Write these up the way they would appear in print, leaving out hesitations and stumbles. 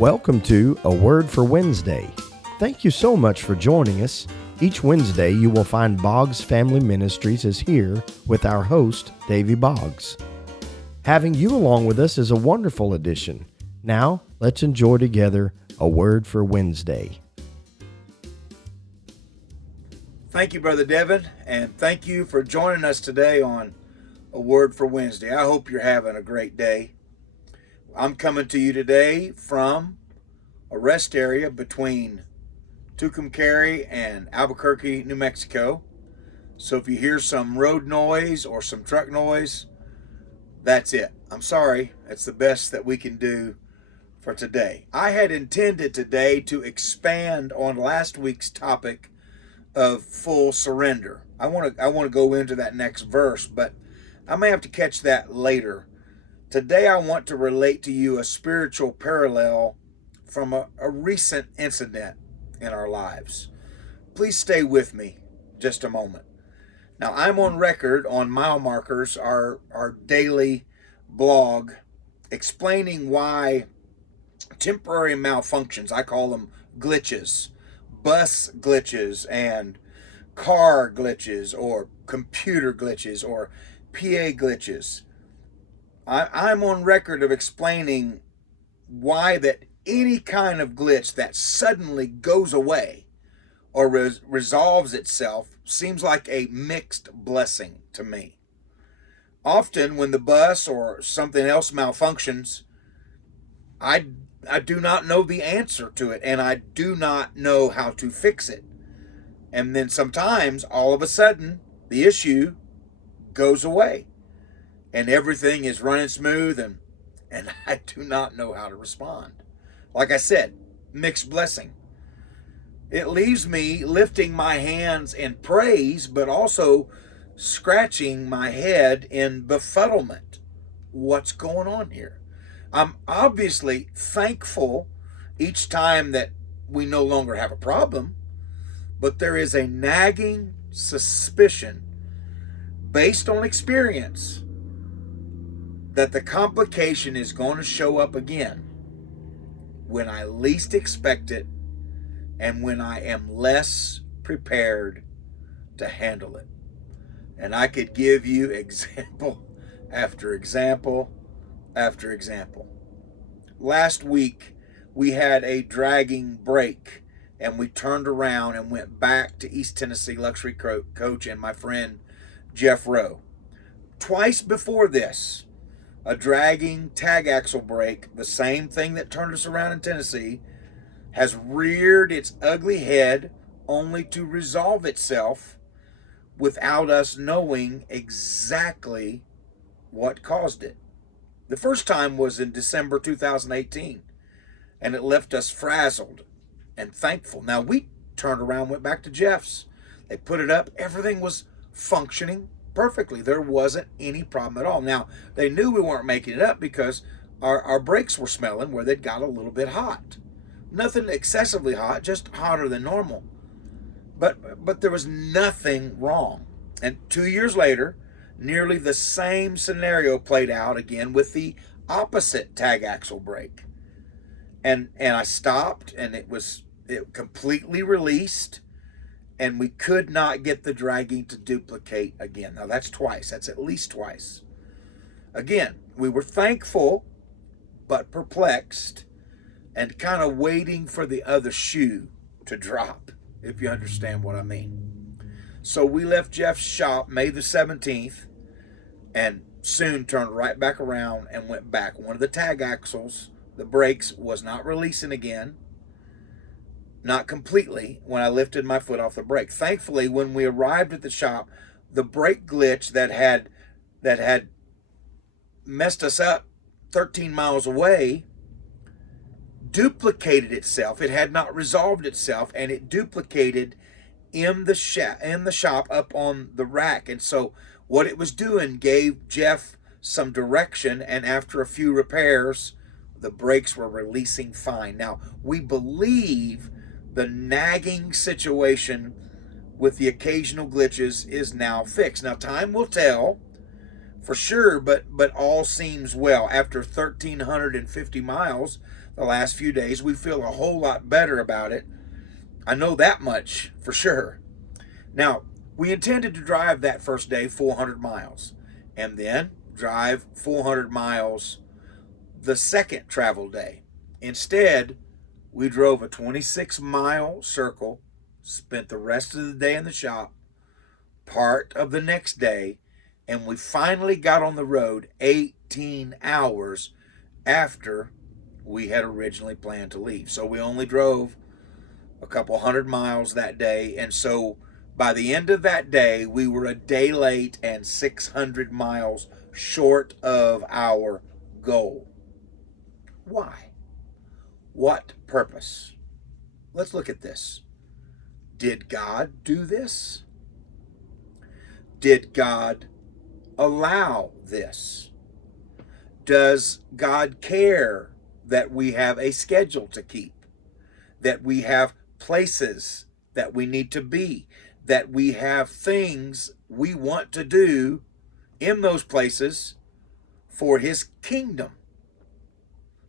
Welcome to A Word for Wednesday. Thank you so much for joining us. Each Wednesday you will find Boggs Family Ministries is here with our host, Davy Boggs. Having you along with us is a wonderful addition. Now, let's enjoy together A Word for Wednesday. Thank you, Brother Devin, and thank you for joining us today on A Word for Wednesday. I hope you're having a great day. I'm coming to you today from a rest area between Tucumcari and Albuquerque, New Mexico. So if you hear some road noise or some truck noise, that's it. I'm sorry. It's the best that we can do for today. I had intended today to expand on last week's topic of full surrender. I want to go into that next verse, but I may have to catch that later. Today I want to relate to you a spiritual parallel from a recent incident in our lives. Please stay with me just a moment. Now, I'm on record on Mile Markers, our daily blog, explaining why temporary malfunctions, I call them glitches, bus glitches and car glitches or computer glitches or PA glitches. I'm on record of explaining why that any kind of glitch that suddenly goes away or resolves itself seems like a mixed blessing to me. Often when the bus or something else malfunctions, I do not know the answer to it and I do not know how to fix it. And then sometimes all of a sudden the issue goes away and everything is running smooth and I do not know how to respond. Like I said, mixed blessing. It leaves me lifting my hands in praise, but also scratching my head in befuddlement. What's going on here? I'm obviously thankful each time that we no longer have a problem, but there is a nagging suspicion based on experience that the complication is going to show up again when I least expect it and when I am less prepared to handle it. And I could give you example after example after example. Last week, we had a dragging break and we turned around and went back to East Tennessee Luxury Coach and my friend Jeff Rowe. Twice before this, a dragging tag axle brake, the same thing that turned us around in Tennessee, has reared its ugly head only to resolve itself without us knowing exactly what caused it. The first time was in December 2018, and it left us frazzled and thankful. Now, we turned around, went back to Jeff's. They put it up. Everything was functioning perfectly. There wasn't any problem at all. Now, they knew we weren't making it up because our brakes were smelling where they'd got a little bit hot. Nothing excessively hot, just hotter than normal. But there was nothing wrong. And 2 years later, nearly the same scenario played out again with the opposite tag axle brake. And I stopped and it completely released. And we could not get the dragging to duplicate again. Now that's twice. That's at least twice. Again, we were thankful, but perplexed and kind of waiting for the other shoe to drop, if you understand what I mean. So we left Jeff's shop May the 17th and soon turned right back around and went back. One of the tag axles, the brakes, was not releasing again. Not completely when I lifted my foot off the brake. Thankfully, when we arrived at the shop, the brake glitch that had messed us up 13 miles away duplicated itself. It had not resolved itself, and it duplicated in the shop up on the rack. And so what it was doing gave Jeff some direction, and after a few repairs, the brakes were releasing fine. Now, we believe the nagging situation with the occasional glitches is now fixed. Now, time will tell. for sure, but all seems well. After 1,350 miles the last few days, we feel a whole lot better about it. I know that much for sure. Now, we intended to drive that first day 400 miles and then drive 400 miles the second travel day. Instead, we drove a 26-mile circle, spent the rest of the day in the shop, part of the next day, and we finally got on the road 18 hours after we had originally planned to leave. So we only drove a couple hundred miles that day, and so by the end of that day, we were a day late and 600 miles short of our goal. Why? What purpose? Let's look at this. Did God do this? Did God allow this? Does God care that we have a schedule to keep, that we have places that we need to be, that we have things we want to do in those places for His kingdom?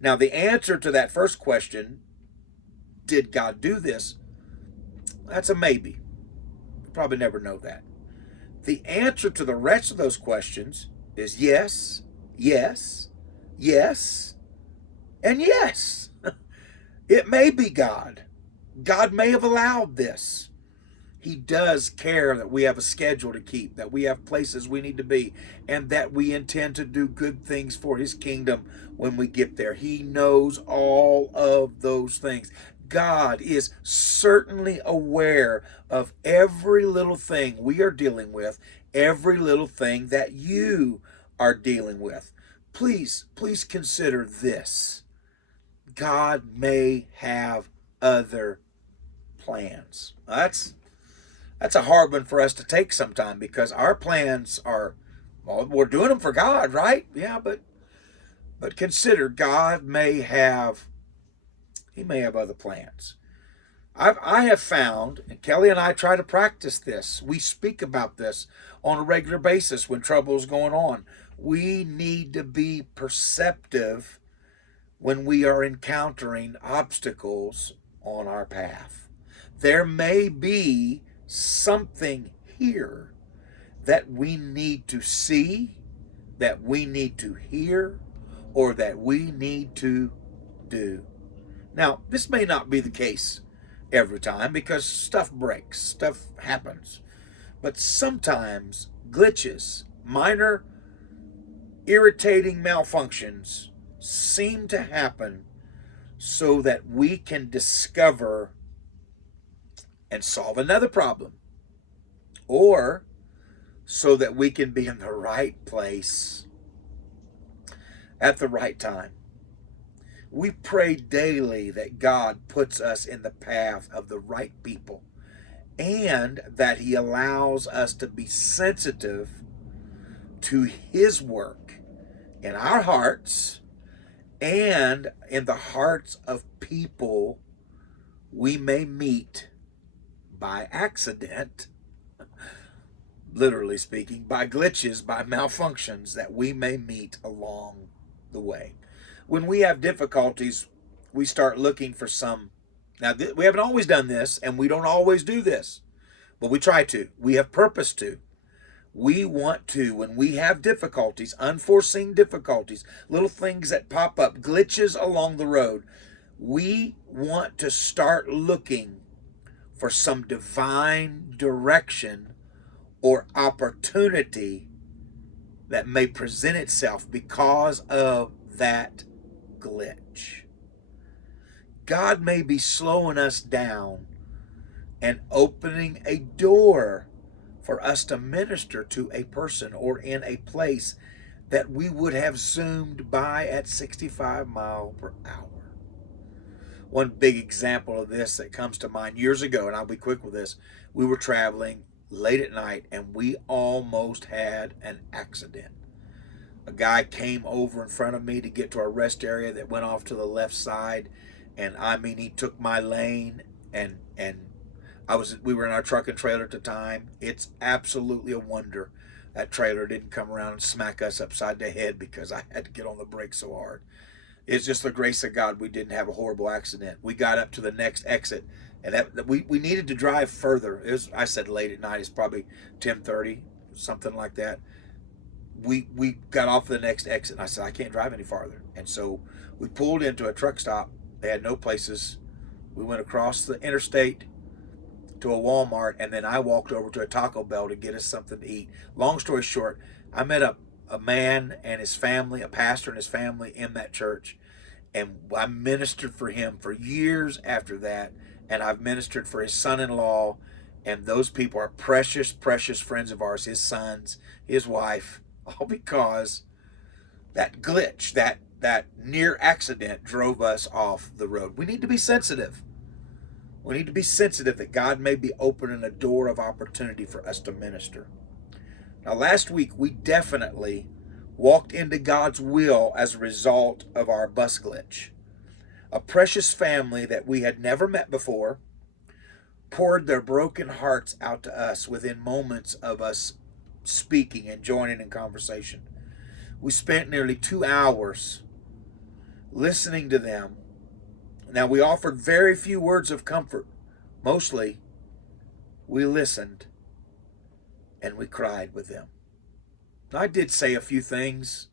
Now, the answer to that first question, did God do this? That's a maybe. Probably never know that. The answer to the rest of those questions is yes, yes, yes, and yes. It may be God. God may have allowed this. He does care that we have a schedule to keep, that we have places we need to be, and that we intend to do good things for His kingdom when we get there. He knows all of those things. God is certainly aware of every little thing we are dealing with, every little thing that you are dealing with. Please consider this. God may have other plans. That's a hard one for us to take sometime, because our plans are, well, we're doing them for God, right? Yeah, but consider God may have, He may have other plans. I have found, and Kelly and I try to practice this. We speak about this on a regular basis when trouble is going on. We need to be perceptive when we are encountering obstacles on our path. There may be something here that we need to see, that we need to hear, or that we need to do. Now, this may not be the case every time, because stuff breaks, stuff happens. But sometimes glitches, minor irritating malfunctions seem to happen so that we can discover and solve another problem, or so that we can be in the right place at the right time. We pray daily that God puts us in the path of the right people, and that He allows us to be sensitive to His work in our hearts and in the hearts of people we may meet by accident, literally speaking, by glitches, by malfunctions that we may meet along the way. When we have difficulties, we start looking for some. Now, we haven't always done this, and we don't always do this, but we try to. We have purpose to. We want to, when we have difficulties, unforeseen difficulties, little things that pop up, glitches along the road, we want to start looking for some divine direction or opportunity that may present itself because of that glitch. God may be slowing us down and opening a door for us to minister to a person or in a place that we would have zoomed by at 65 miles per hour. One big example of this that comes to mind years ago, and I'll be quick with this, we were traveling late at night and we almost had an accident. A guy came over in front of me to get to our rest area that went off to the left side, and I mean, he took my lane, and we were in our truck and trailer at the time. It's absolutely a wonder that trailer didn't come around and smack us upside the head because I had to get on the brake so hard. It's just the grace of God we didn't have a horrible accident. We got up to the next exit, and we needed to drive further. I said late at night. It's probably 10:30, something like that. We got off the next exit, and I said, I can't drive any farther. And so we pulled into a truck stop. They had no places. We went across the interstate to a Walmart, and then I walked over to a Taco Bell to get us something to eat. Long story short, I met a man and his family, a pastor and his family in that church, and I ministered for him for years after that, and I've ministered for his son-in-law, and those people are precious, precious friends of ours, his sons, his wife, all because that glitch, that near accident drove us off the road. We need to be sensitive. We need to be sensitive that God may be opening a door of opportunity for us to minister. Now, last week, we definitely walked into God's will as a result of our bus glitch. A precious family that we had never met before poured their broken hearts out to us within moments of us speaking and joining in conversation. We spent nearly 2 hours listening to them. Now, we offered very few words of comfort. Mostly, we listened and we cried with them. Now, I did say a few things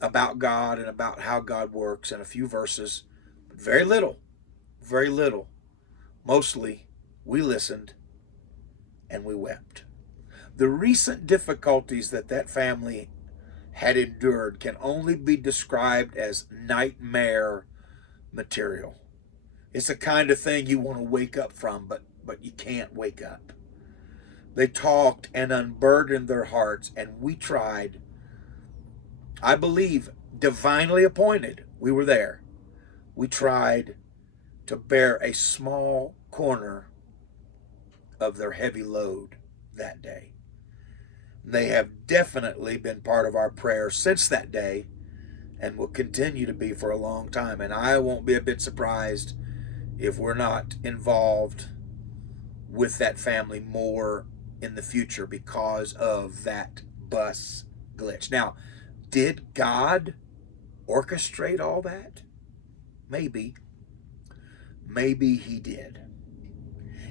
about God and about how God works in a few verses, but very little, very little. Mostly, we listened and we wept. The recent difficulties that family had endured can only be described as nightmare material. It's the kind of thing you want to wake up from, but you can't wake up. They talked and unburdened their hearts, and we tried, I believe, divinely appointed. We were there. We tried to bear a small corner of their heavy load that day. They have definitely been part of our prayers since that day, and will continue to be for a long time. And I won't be a bit surprised if we're not involved with that family more in the future because of that bus glitch. Now, did God orchestrate all that? Maybe. Maybe he did.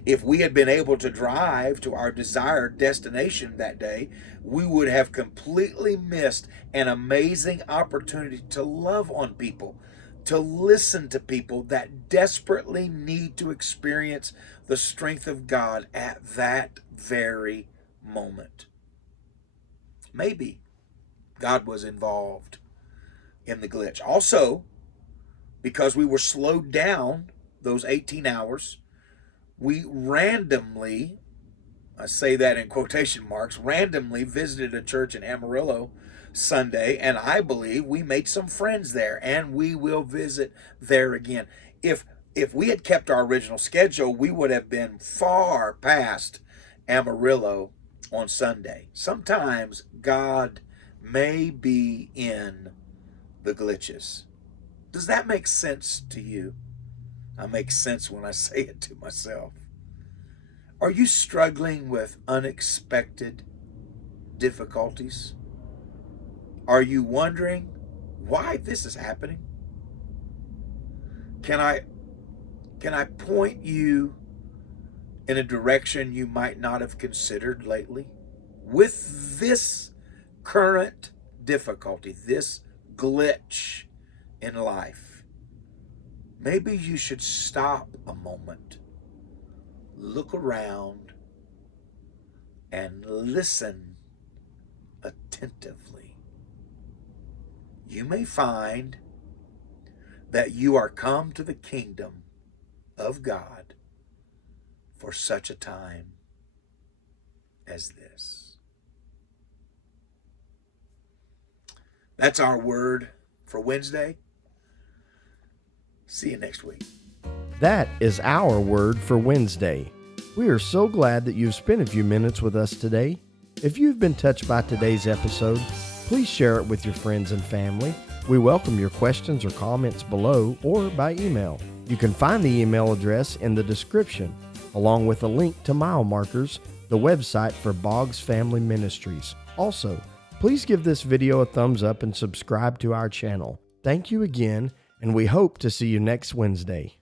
If we had been able to drive to our desired destination that day, we would have completely missed an amazing opportunity to love on people, to listen to people that desperately need to experience the strength of God at that very moment. Maybe God was involved in the glitch. Also, because we were slowed down those 18 hours, we randomly, I say that in quotation marks, randomly visited a church in Amarillo Sunday, and I believe we made some friends there, and we will visit there again. If we had kept our original schedule, we would have been far past Amarillo on Sunday. Sometimes God may be in the glitches. Does that make sense to you? I make sense when I say it to myself. Are you struggling with unexpected difficulties? Are you wondering why this is happening? Can I point you in a direction you might not have considered lately? With this current difficulty, this glitch in life, maybe you should stop a moment, look around, and listen attentively. You may find that you are come to the kingdom of God for such a time as this. That's our word for Wednesday. See you next week. That is our word for Wednesday. We are so glad that you've spent a few minutes with us today. If you've been touched by today's episode, please share it with your friends and family. We welcome your questions or comments below or by email. You can find the email address in the description, along with a link to mile markers, the website for Boggs Family Ministries. Also, please give this video a thumbs up and subscribe to our channel. Thank you again, and we hope to see you next Wednesday.